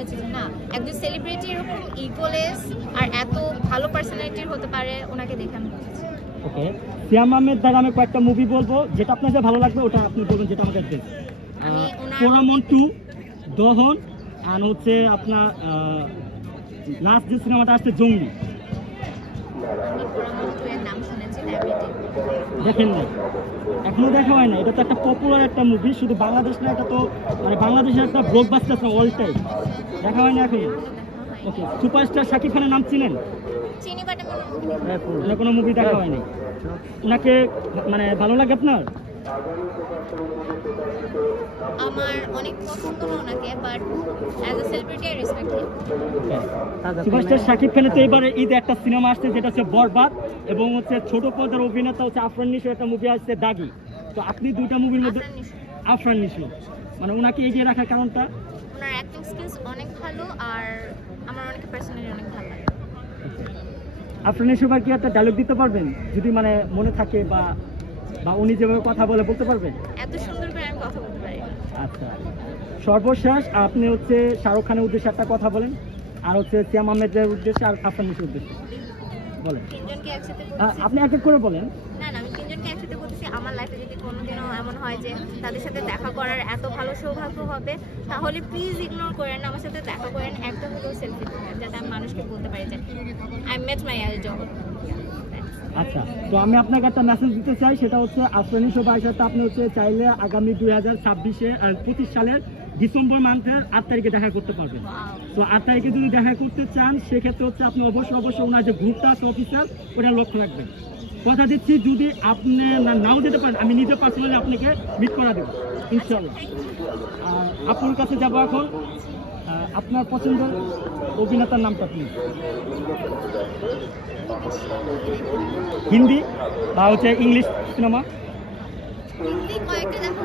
হয়েছে যে না একজন সেলিব্রিটি এরকম ইগোলেস আর এত ভালো পার্সোনালিটির হতে পারে, ওনাকে দেখে আমি বুঝেছি। ওকে, সিয়াম আহমেদ দ্বারা আমি কয়েকটা মুভি বলবো, যেটা আপনার যে ভালো লাগবে ওটা আপনি বলবেন, যেটা আমাদের দেশ। পোড়ামন 2, দহন, আর হচ্ছে আপনার লাস্ট যে সিনেমাটা আসছে জঙ্গলি। আমি পোড়ামন 2 এর নাম শুনেছি, তাই আমি দেখেন না, এখনো দেখা হয় না। এটা তো একটা পপুলার একটা মুভি, শুধু বাংলাদেশ না, এটা তো মানে বাংলাদেশের একটা ব্লকবাস্টার না, অল টাইম। দেখা হয় না এখন। ওকে, সুপারস্টার শাকিব খানের নাম চিনেন? চিনি বাট আমি কোনো মুভি দেখা হয়নি। ওনাকে মানে ভালো লাগে আপনার? আমার অনেক পছন্দ না ওনাকে, but as a celebrity I respect him. Superstar Shakib খানের তো এবারে ঈদে একটা সিনেমা আসছে যেটা হচ্ছে বরবাদ, এবং হচ্ছে ছোট পর্দার অভিনেতা হচ্ছে আফরান নিশো, একটা মুভি আসছে দাগি। তো আপনি দুইটা মুভির মধ্যে আফরান নিশো মানে ওনাকে এগিয়ে রাখার কারণটা? ওনার অ্যাক্টিং স্কিলস অনেক ভালো, আর আমার অনেক পার্সোনালি অনেক ভালো লাগে। আফরান নিশো কি একটা ডায়লগ দিতে পারবেন যদি মানে মনে থাকে, বা বা উনি যেভাবে কথা বলে বলতে পারবেন? এত সুন্দর করে আমি কথা বলতে পারি। আচ্ছা, সর্বশেষ আপনি হচ্ছে শাহরুখ খানের উদ্দেশ্যে একটা কথা বলেন, আর হচ্ছে সিয়াম আহমেদের উদ্দেশ্যে, আর আফরান নিশোর উদ্দেশ্যে বলেন। তিনজনকে একসাথে আপনি এক এক করে বলেন। না না, আমি তিনজনকে একসাথে বলতেছি, আমার লাইফে যদি কোনোদিনও এমন হয় যে তাদের সাথে দেখা করার এত ভালো সৌভাগ্য হবে, তাহলে প্লিজ ইগনোর করেন না, আমার সাথে দেখা করেন, একটা হলেও সেলফি তুলেন, যাতে আমি মানুষকে বলতে পারি যে আই মেট মাই আইডল। আচ্ছা, তো আমি আপনাকে একটা মেসেজ দিতে চাই, সেটা হচ্ছে আফরান নিশো ভাইয়ের সাথে আপনি হচ্ছে চাইলে আগামী 2025 সালের ডিসেম্বর মান্থের 8 তারিখে দেখা করতে পারবেন। তো 8 তারিখে যদি দেখা করতে চান, সেক্ষেত্রে হচ্ছে আপনি অবশ্যই ওনার যে গ্রুপটা আছে অফিসিয়াল, ওটা লক্ষ্য রাখবেন। কথা দিচ্ছি, যদি আপনি নাও যেতে পারেন, আমি নিজে পার্সোনালি আপনাকে মিট করা দেবো ইনশাআল্লাহ। আর আপনার কাছে যাবো এখন, আপনার পছন্দের অভিনেতার নামটা প্লিজ। হিন্দি বা হচ্ছে ইংলিশ সিনেমা? হিন্দি কয়েকটা দেখা